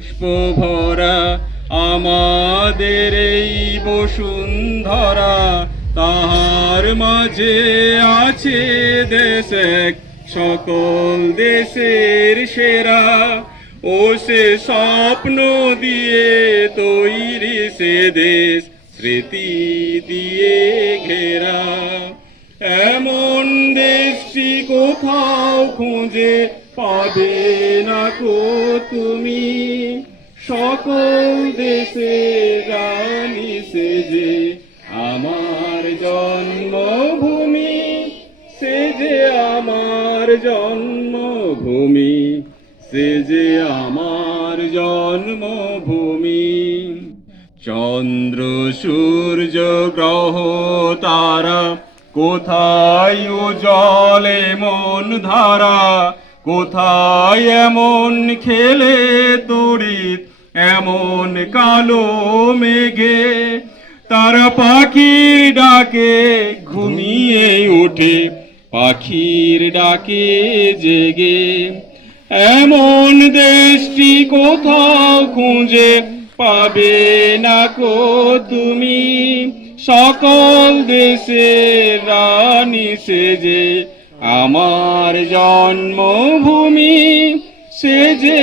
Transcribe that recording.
পুষ্প ভরা আমাদের এই বসুন্ধরা, তাহার মাঝে আছে দেশ এক, সকল দেশের সেরা। ও সে স্বপ্ন দিয়ে তৈরি সে দেশ, স্মৃতি দিয়ে ঘেরা। এমন দেশটি কোথাও খুঁজে পাবে না কো তুমি, সকল দেশের রানী সে যে আমার জন্মভূমি, সে যে আমার জন্মভূমি, সে যে আমার জন্মভূমি। চন্দ্র সূর্য গ্রহ তারা, কোথায় উজ্জ্বলে মন ধারা, কোথায় এমন খেলে তড়িৎ এমন কালো মেঘে। তারা পাখির ডাকে ঘুমিয়ে ওঠে, পাখির ডাকে জেগে। এমন দেশটি কোথাও খুঁজে পাবে না কো তুমি, সকল দেশের রানী সে যে আমার জন্মভূমি, সে যে